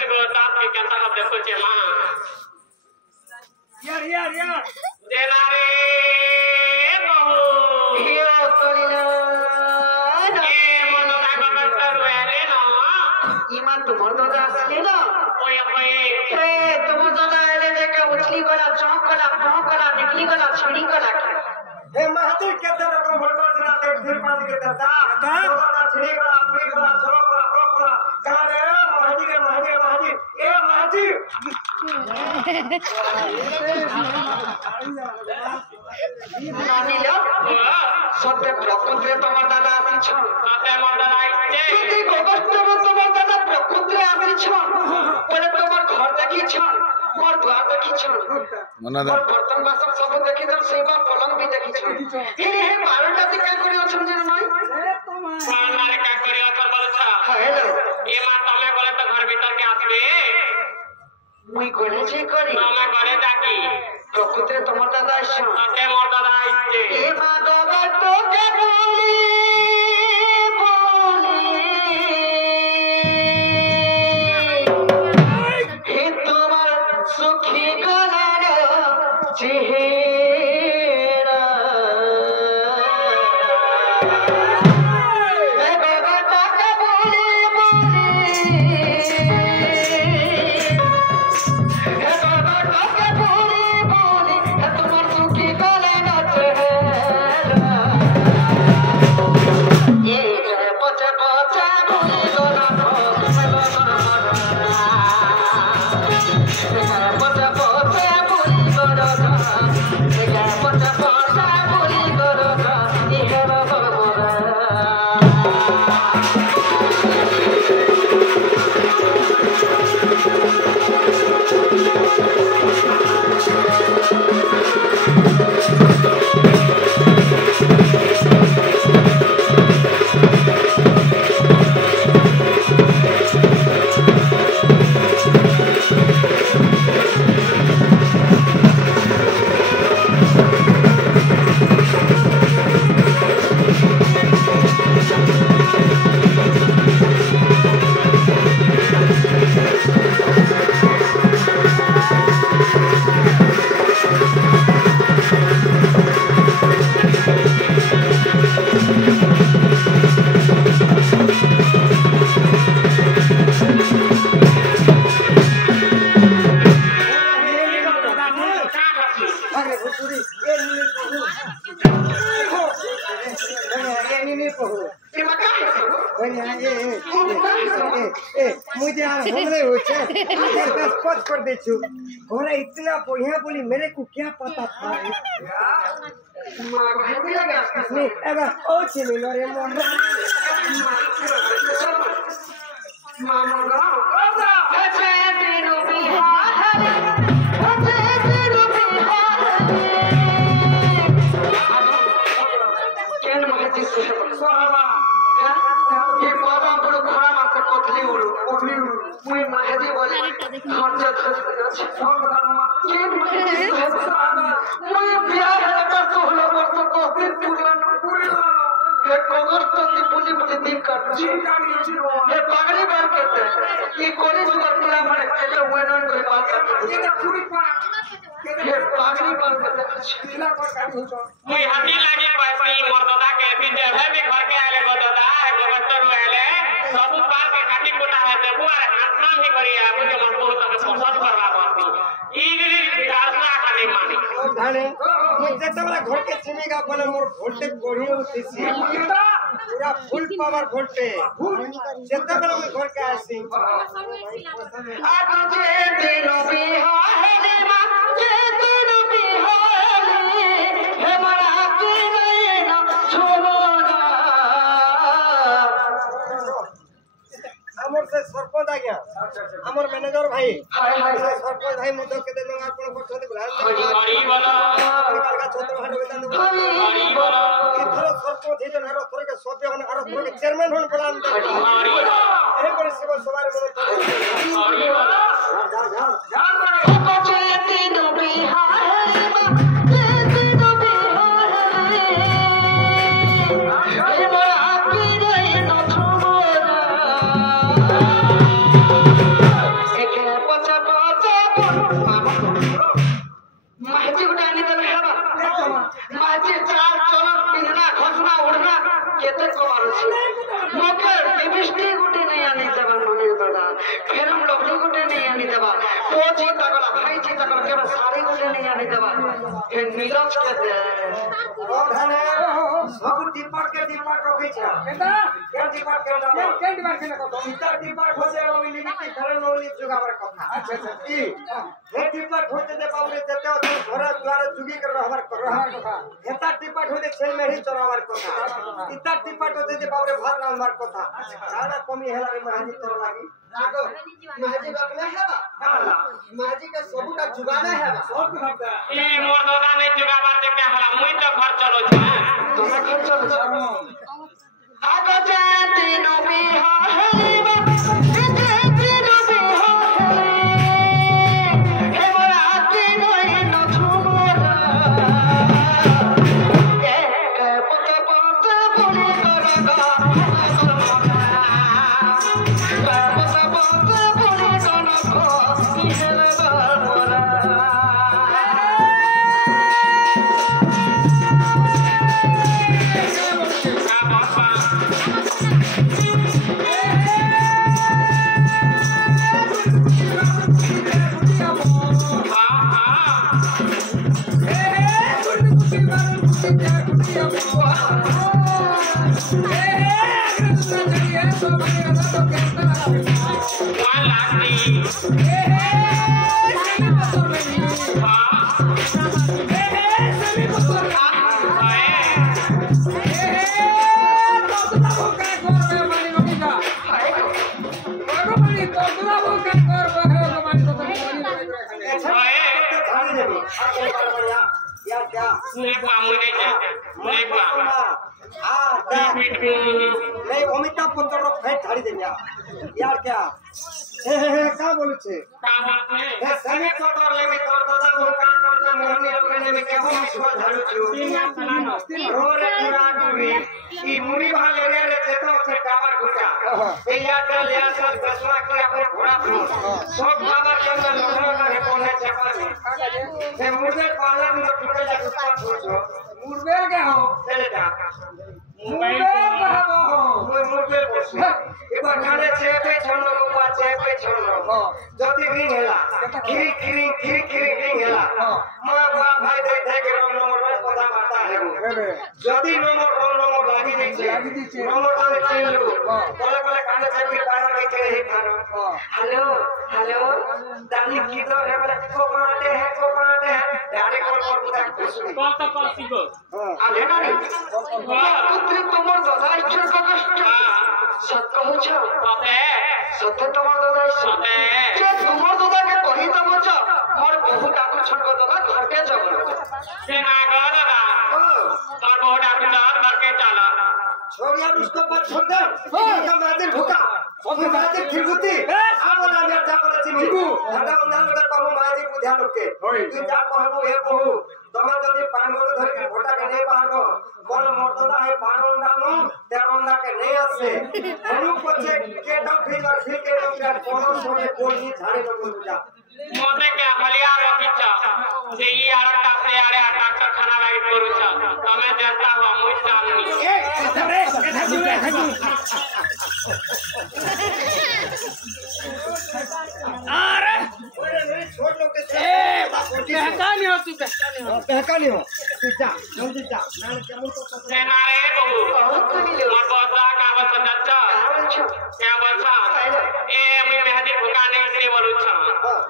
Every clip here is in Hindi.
देखो ताप के कैसा सब देखो चे मां यार देना रे बहु यो कलिला ये मनो का कमेंटर वेले ना इमान तुम्हार दादा असली ना ओए ओए ए तुम्हार दादा एले देखा उछली गला चौक गला भौंक गला निकली गला छिड़ी गला हे महादेव के तरह को भड़का दिला के फिर पानी के दादा दादा छिड़ी गला अपनी गला चलो गला प्रो गला कहां रे महाजी ए महाजी नानीला सत्य प्रकृति तुम्हार दादा आसी छ सत्य मर्दन आइছে ठीक अगस्त में तुम्हार दादा प्रकृति आसी छ बोले तुम्हार घर देखी छ मोर द्वार देखी छ मनादा मोर बर्तन बासन सब देखी दम सेवा पलंग भी देखी छ हे बारटा से का करी अछन जे नय मारे का करी अतर बोलछा हेलो ए मां तमे बोले तो घर भीतर के आसबे मुई कोने से करी तमे करे जाकी प्रकृति तुम्हार दादा आसी छ सत्य मर्दन आइছে ए माधव तो के बोली हे तुम्हार सुखी गलार चेहरा हे बाबा तो के बोली हे बाबा तो के बोली हे तुम्हार सुखी गलार चेहरा ये पचे पचे बोली गला अरे भुसुरी ये नीली पहु ये मका है मुझे हमरे हो छे दस पद कर दे छु घोड़ा इतना बढ़िया बोली मेरे को क्या पता था मां भाई भी लगा नहीं एबा ओ छिनी रे मन मामा गा अच्छा तेरो बिहार मुई हटी लागे पैसा मर्ददा के दिन देवे में घर के आले गददा गवस्तर आले सब पार के खाटी कोटा है देबो और हाथना भी करिया मुझे मन को तक पसंद करवा बाती ई विकासना खाली मानी धाने मुझे तो वाला घर के चिमेगा बोले मोर वोल्टेज बढ़ी होती पूरा फुल पावर वोल्टेज जेते बेला मैं घर के आसी आज जे दिनो बिहार रे मां जे दिनो बिहार हे मरा के नहीं ना छोड़ो ना हमर से सरपंच आ गया हमर मैनेजर भाई हाय हाय सरपंच भाई मदद के देनो आपण को छोड़ बुला हरी बोला का छोटे भाई बेतन हरी बोला इधर सरपंच हे जन हरो थोड़े के सोपे हन हरो थोड़े के चेयरमैन होन प्रदान हरी बोला ए करे सेवा सवार मदद हरी बोला जा जे दिनो बिहार रे मां जे दिनो बिहार हे मरा के नहीं ना छोड़ो ना नीरज के दे ओ धने सब टिपट के टिपट रखै छ केता के टिपट के ना के डिमांड के ना इता टिपट खोजे ओ लिमिट धरे नो लिप जुगावर कथा अच्छा अच्छा ई हे टिपट होते दे बाबरे देते तो घर द्वार जुगी कर रहर कथा हेता टिपट होते छे में ही चरावर कथा इता टिपट होते दे बाबरे भार नामर कथा सारा कमी हेला रे महाजी तोर लागी आगो महाजी रखले हेबा काला महाजी के सबुटा जुगाना हेबा सब खबदा ई मोर दादा नहीं जुगाबार दे के हला मुई तो घर चलो छ तोरा घर चलो शर्मा आगो जाती नो बिहार नहीं अमिताभ बच्चन रो फेट झाड़ी देबिया यार क्या हे का बोलु छे हे सने तो तोर लेबे तोर दादा को का करना मोहनी लोगने में केहू मिसवा झाड़ू छु रो रे पूरा डूबी ई मुरी भाले रे जेतो छे टावर गुटा ए यार ले आसर दसवा के अपन घोड़ा पर सब बाबा के अंदर लोगों का रे कोने चपा में हे मुर्गे पालन में टूटे जा कुत्ता छोड़ो मुरबेल के हो चले जा मुरबेल कहबो हो कोई मुर्गे पोछे एबा काने छेपे छोड़नो बाबा छेपे छोड़नो जति ग्रीन हेला खिरी हेला मां बाप भाई देख देख के रोम नंबर पता बाता है जति नंबर लागी दै छै नंबर दाने चलू बोले काने छेपे पारा के करे हे खाना हेलो दानी की तो है बोले कोकोनट है यारे कॉल बुता कुछ कॉल तो कॉल सीखो आले ना पुत्री तुमर दादा इच्छा कष्ट सत कहू छ सत्य तुमर दादा सते जे तुमर दादा के कहि दम छ मोर बहु डाकू छटक दादा घर के जब से ना गो दादा तोर बहुत डाकू घर के चला छोड़िया उसको मत छोड़ दे का मादिर भूखा और मादिर खिरगुती आ बोला मेरा जा बोला चिनी दादा उन्हान लगा कहू माजी बुझा लोग के तू जा कहू हे कहू तमे जदी पांगोल धर के भोटा के नहीं पागो बोल मोरदा है पागोल डालू तेरोंदा के नहीं आसे हनु पछे के डब फिर खिल के लोग कोनो छोड़े कोई झाड़े लोग बुझा मोते के हलिया रखिचा जे ई आरटा से आरे डॉक्टर खाना लागे करू छ तमे देता हो मुई सामनी अरे छोड़ लोग के कहकानी हो तू कहकानी हो तू जा जल्दी जा मैं केमन तो सेना रे बहू मोर बता का बता दच्चा क्या बता ए मुई मेहदी भुका नहीं से बोलू छ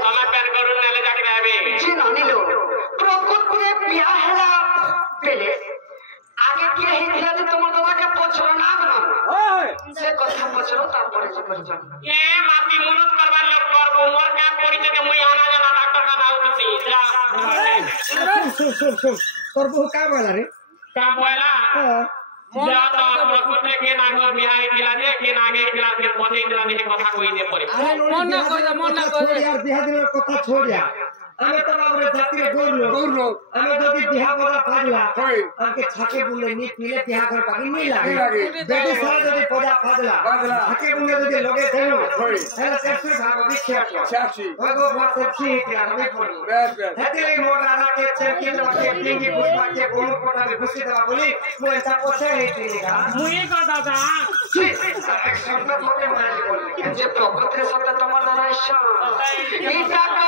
तमे पेन करू ने ले जाके आबे जी नानी लो प्रकृति बियाह हेला पहले आगे के ही दिया जे तुमर दादा के पछरो ना बना ओए से कथा पछरो तारपरे से कर जा ए माती मुनत करबा लोग कर उमर का पड़ी के मुई आना जाना डॉक्टर का नाउ दी जा सुन तोर बहु का बोला रे का बोला जा तो प्रकृति के नागो बिहाई दिला दे के नागे दिला के पते दिला दे कथा कोई दे पड़े मन ना कर यार बिहार दिन कथा छोड़ यार हमें तो बाबरे जाति गोर लोग हमें जदी बिहार वाला फाजला हमके छाके बुले नी पीले बिहार घर बाकी नहीं लागे बेटी सारा जदी पौधा फाजला छाके बुले जदी लोगे देनो हेला सेक्सी भाग विख्यात साक्षी भगो बात सच्ची है क्या हमें बोलो हेते मोरा ना के चेकी के टिंगी पुष्पा के गोनु कोटा में घुसी दवा बोली वो ऐसा पोछे है तेरेगा मुई को दादा जे प्रकृति सत्य तुमर दादा इच्छा ई टाका